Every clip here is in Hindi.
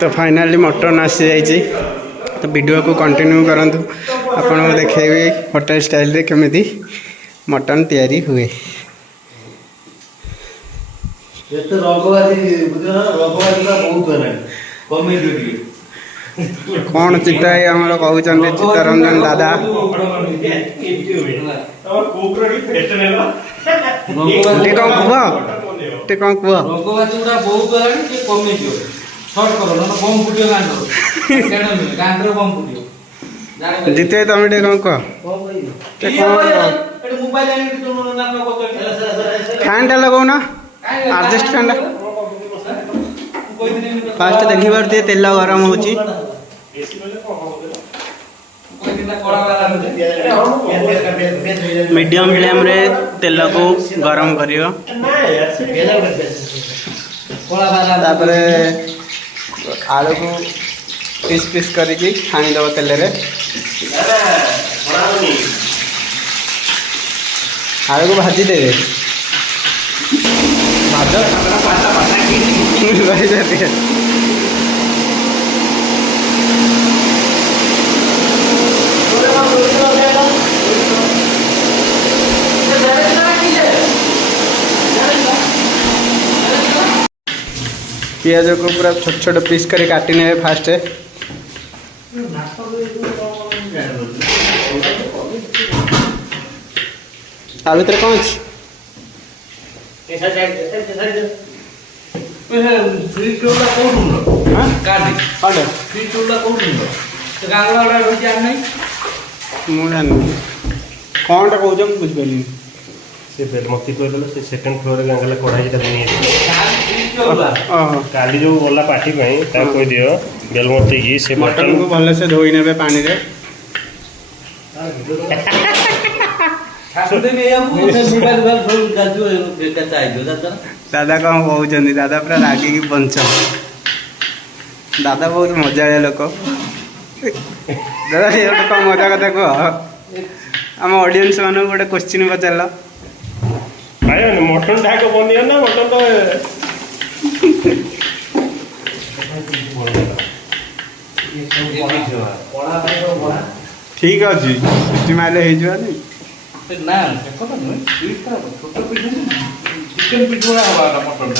तो फाइनाली मटन आसी जाइए तो वीडियो को कंटिन्यू करंतु आपन को देखेबी होटल स्टाइल रे केमिति मटन तैयारी हुए। ये तो रगवादी बुझना रगवादी का बहुत है कमी दिए कौन चिताई हमर कहउचंदी चित्तरंजन दादा टे कौन कुआ रगवादी उडा बहुत है के कमी दियो शॉर्ट करो ना बम फुटियो गांडो केना मिले गांडो बम फुटियो जीते तुम टे कौन कह टे कौन मोबाइल आने तो नाम को फैन टा लगाओ ना एडजस्ट फैन फास्ट देखि पारते तेल गरम होची मीडियम फ्लेम रे तेल को गरम करियो तापर आलू को पीस पीस करके छाणी दब तेल रे आलू को भाजी देवे रही जाती है पियाज को पूरा छोट छोट पीस कर काटी ने फास्ट आलू तेरे कौन अच्छी कौन कौन बुझे से बेलमती कहदेल से सेकेंड फ्लोर गांगला कढ़ाई काली जो गला पार्टी कह दियो बेलमती की से मटन को भल से धोई ने पानी रे दादा कौन कहते दादा पूरा रागी की बंच दादा बहुत मजा लोक दादा ये गोटे कौन मजा कथा कह आम ऑडियंस मान गोटे क्वेश्चन पचार मटन ढाक बनिया ना मटन तो ठीक अच्छी सीटी मारे हो ना देखो तो नहीं पीस खराब छोटा पीस चिकन पीस बड़ा हवा मटन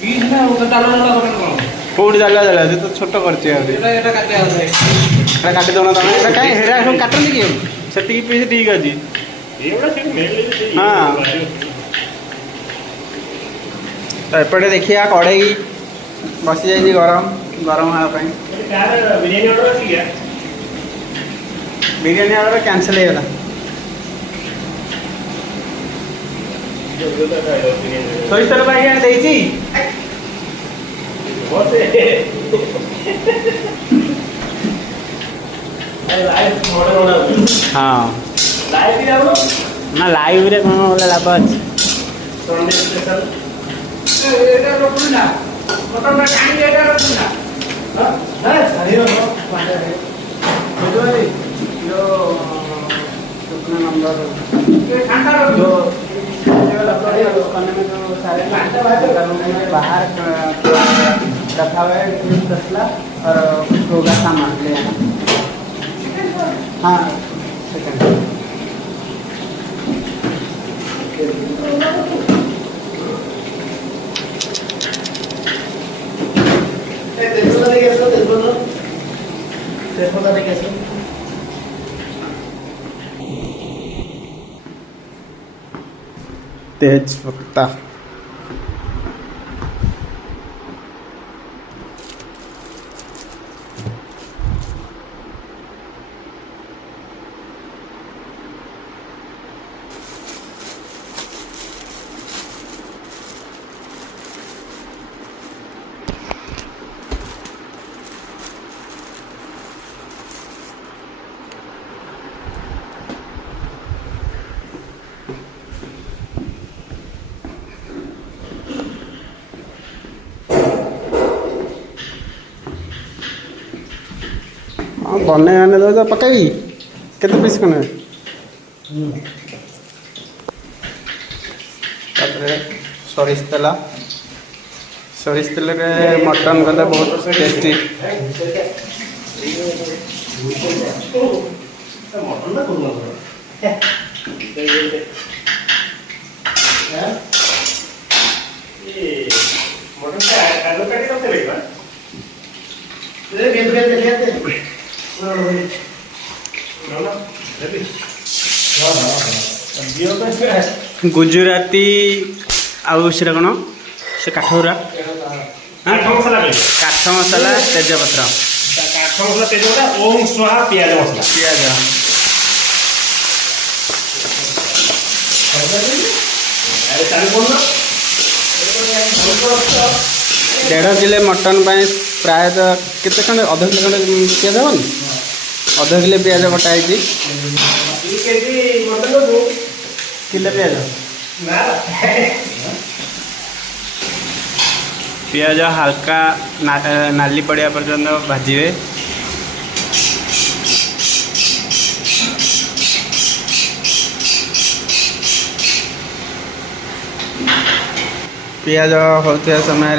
पीस ना वो डाला डाला बटन कोड डाला डाला तो छोट करछे एटा काटे आसे एटा काटे दोना तमे एटा काई हेरा हम काटन कि सेती पीस ठीक अछि एवडा से मेल हां तो एपटे देखिया कढ़ई बसी जाई गरम गरम हा पई बिरयानी ऑर्डर किया बिरयानी ऑर्डर कैंसिल हो गला सोईतर भाई आने देई छी लाइव मॉडल होना हां लाइव भी आबो ना लाइव रे कोन वाला लाभ अछि संडे स्पेशल एटा रोकु ना मटन में काई एटा रोकु ना हां सही हो पाटे बुझो जो कितना नंबर ये ठंडा जो में जो सारे बाहर रखा हुआ है तसला और उसको का सामान ले आना हाँ सेकंड तेज पत्ता बने आने दो पकई केते पीस कने सरिष तेल सोरिष तेल रे मटन कले बहुत टेस्टी। गुजराती आउ से कौन से काठौरा काठ मसला काठ मसला तेजपत्र काठ मसला तेजपत्ता ओम स्वाहा प्याज मसला पियाज अरे चालू बोल ना 1.5 किलो मटन प्रायतः केते खंडे अध किलो खंडे पियाज हेबन अध किलो पियाज कटा है केजी मटन को किलो पियाज ना पियाज हल्का नाली पड़ा पर्यंत भाजिए। पियाज होता समय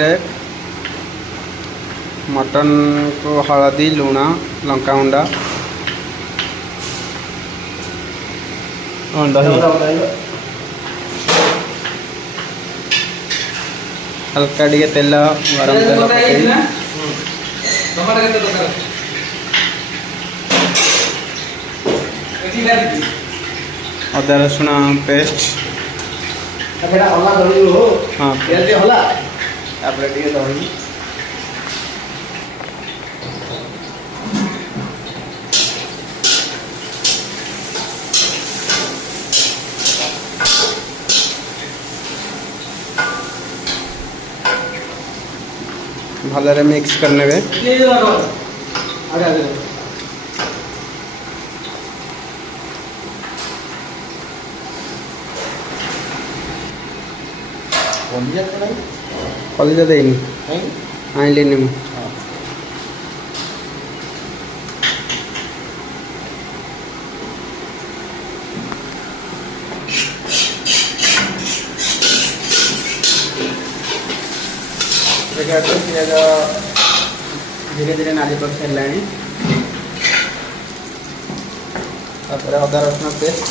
मटन को हलदी लुण लंका गुंडा हल्का टे तेल गरम तेल अदा रसुण पेस्ट हाँ भलरे मिक्स करने कलिजा देनी आइली मुझे पियाज धीरे धीरे नाली पक सारे अदा रसुण पेस्ट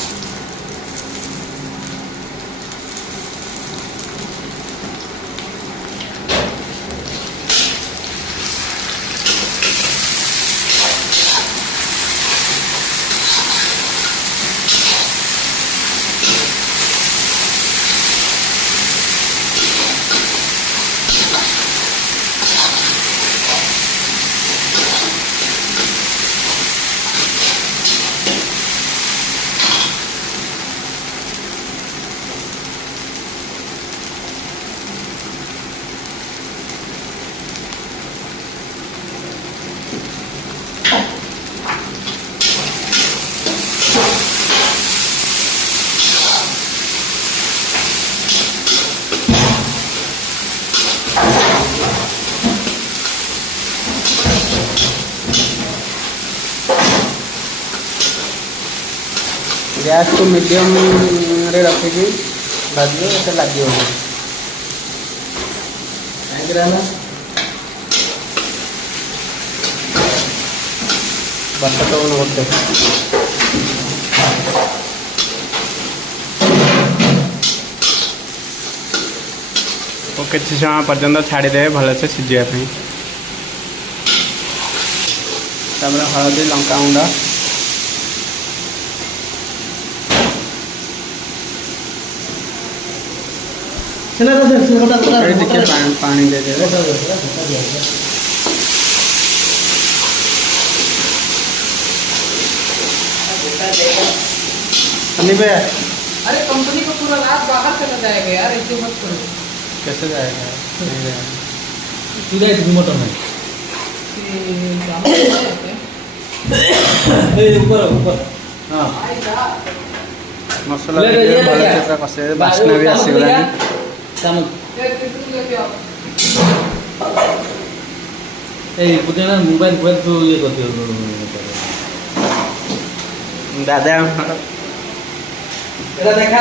गैस को मीडियम रे रखिकी भाजिए ये लगे बस तो करते किसी समय पर्यंत छाड़ीदे भलसे सीझापी हलदी लंका गुंडा पानी दे दे अरे कंपनी को पूरा रात बाहर चला जाएगा यार, ऐसे मत करो। कैसे जाएगा? पूरा रिमोट में ऊपर ऊपर हाँ मसला भले कसे बास्ना भी आसीगलानी मोबाइल मोबाइल तो ये करते दादा देखा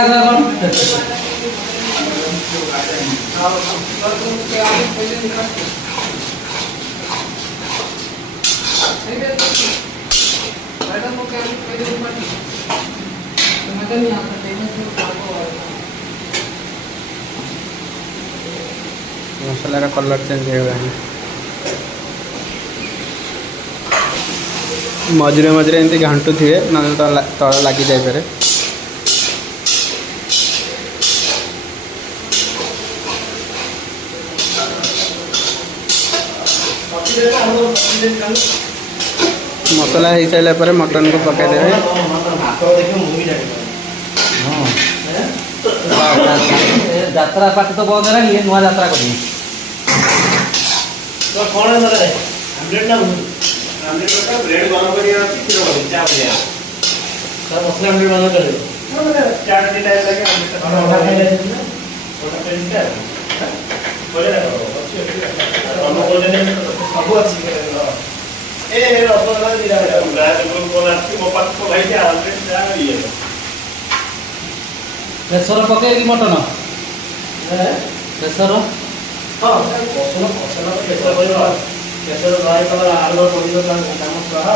मसलार कलर चेंज हो मझे मझे एमती घाटू थे ना तल लगी जापे मसला हो सारा पर मटन को पकईदे यात्रा पार्टी तो बहुत है ये नुआ यात्रा कर ब्रेड गरम करिया क्षीर बनी चा बनिया सर मसला आमलेट बना कर चार दिन टाइम लगे ओटा पेंटा बोले ना हम बोले ने सब अच्छी करे ए अपन ना दिला मैं तो बोला कि वो पास को भाई क्या आमलेट जा रही है बेसर पके की मटन है बेसर हां मसला मसला बेसर बना बेसर भाई का आलू पड़ी तो काम करा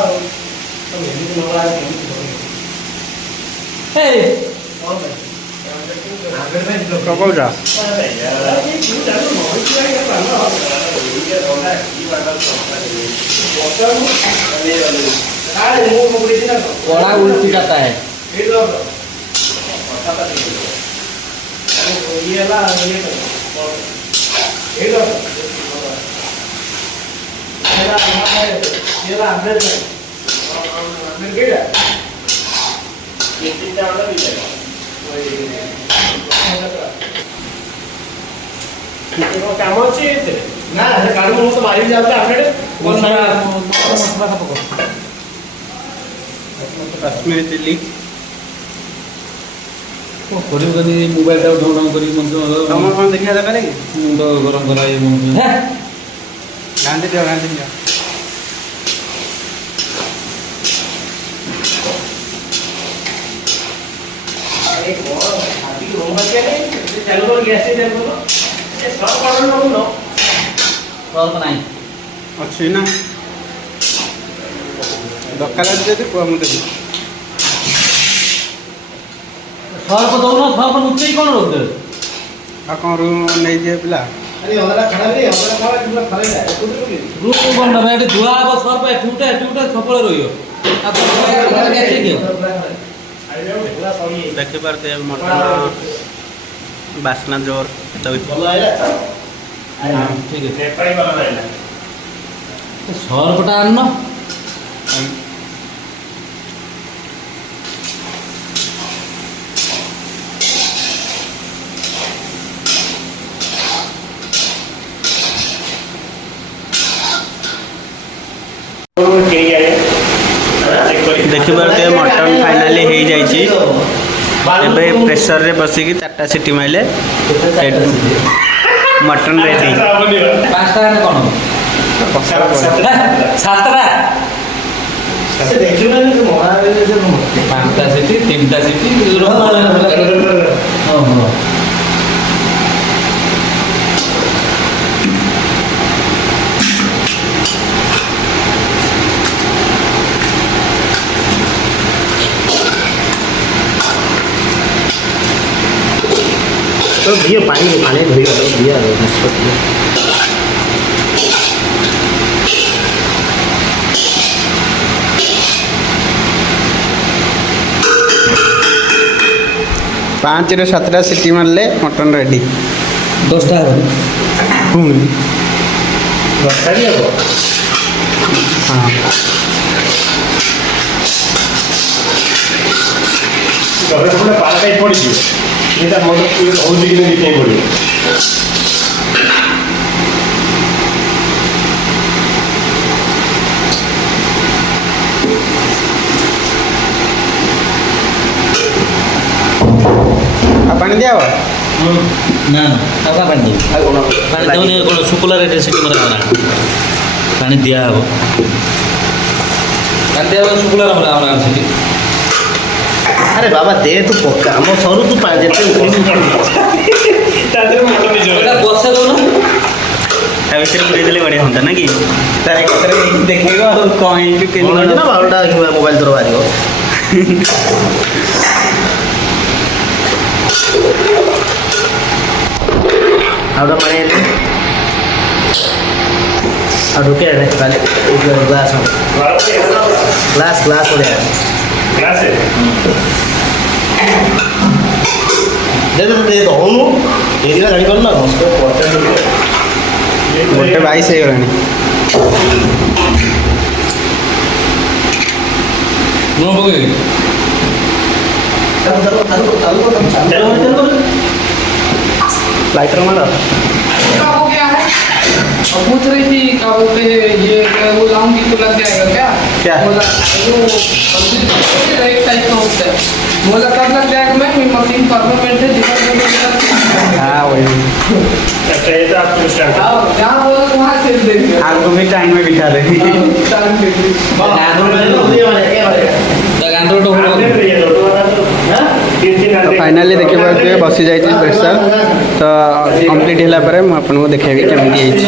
तो मेरी तो लगा है ए और भाई आगे में कब जा बड़ा उल्टी जाता है काम अच्छी ना काढून तो मारी जाता आपल्याकडे कोण कश्मीरी चिल्ली करी मोबाइल टा डाउन करी तुम कौन देखा दरकार कि मुंड गरम कराई गांधी दियो अच्छी ना दरकार जब कह मुझे देवी सर्फ दौन सर्फ नुचे कौन रोक आ कौन रू नहीं दिए पिला ग्रुप बन रहा है धुआ अब सर्फ टूटे टूटे सफल रहियो देखी पारते मटन बास्ना जोर ठीक है सर्फटा आन देखी पारते मटन फाइनाली हो जाइए प्रेसर रे बसिकी 4टा सीटी माइले मटन रेडी 5टा कौन 7टा 5टा सीटी 3टा सीटी तो भैया पानी भैया तो भैया 5 ରୁ 7ଟା सीटी मारले मटन रेडी 10टा पुणी 10टा भी हो हाँ घरे सब पाला टाइप पड़ी ये मतलब हो जी के नहीं पड़ी पानी दिया ना ना पानी पानी देने कौन शुक्ला रेट सीटी मरा पानी दिया हम पानी दिया शुक्ला मरा सीटी अरे बाबा दे तू पक्का हम सरू तू 5 जेते ତା ଦେହରେ ମଟନ ଏଇଟା ହେଇଯିବ। ବସା ଦଉନ ତା ଭିତରେ ପୁରେଇ ଦେଲେ ବଢ଼ିଆ ହୁଅନ୍ତା ନା କି ତାର ଏକଥରେ ଦେଖେଇବ ଆଉ କ'ଣ ହେଇଛି କେମିତି କ'ଣ ନା ବାରଟା ମୋବାଇଲ ତୋର ବାହାରିବ। ଆଉ ଗୋଟେ ପାଣି ଆଣିଲି ଆଉ ଢୋକେ ଆଣେ ଗ୍ଲାସ୍ ଗ୍ଲାସ୍ ଗ୍ଲାସ୍ ଭଳିଆ ଗ୍ଲାସ୍ ଦଉନୁ ଏଇଦିନ ଜାଣିପାରୁନ ନା ଗୋଟେ 22 ହେଇଗଲାଣି। ଲୁଣ ପକେଇବି ଲାଇଟର ମାର। क्या हो गया है? और पूछ रही थी क्या बोलते हैं ये वो लाऊंगी तो लग जाएगा क्या? क्या? बोला वो एक टाइप का होता है। बोला कब लग जाएगा मैं मशीन परमानेंट है हाँ वही अच्छा ये तो आपको स्टार्ट जहाँ बोला वहाँ चल देंगे आपको भी टाइम में बिठा देंगे। ଗାଣ୍ଡ ଗୋଟେ तो फाइनाली देखिए बसी जाइए प्रेसर तो कंप्लीट होला पर मुझे आपको देखेबी केମିତି ହେଇଛି।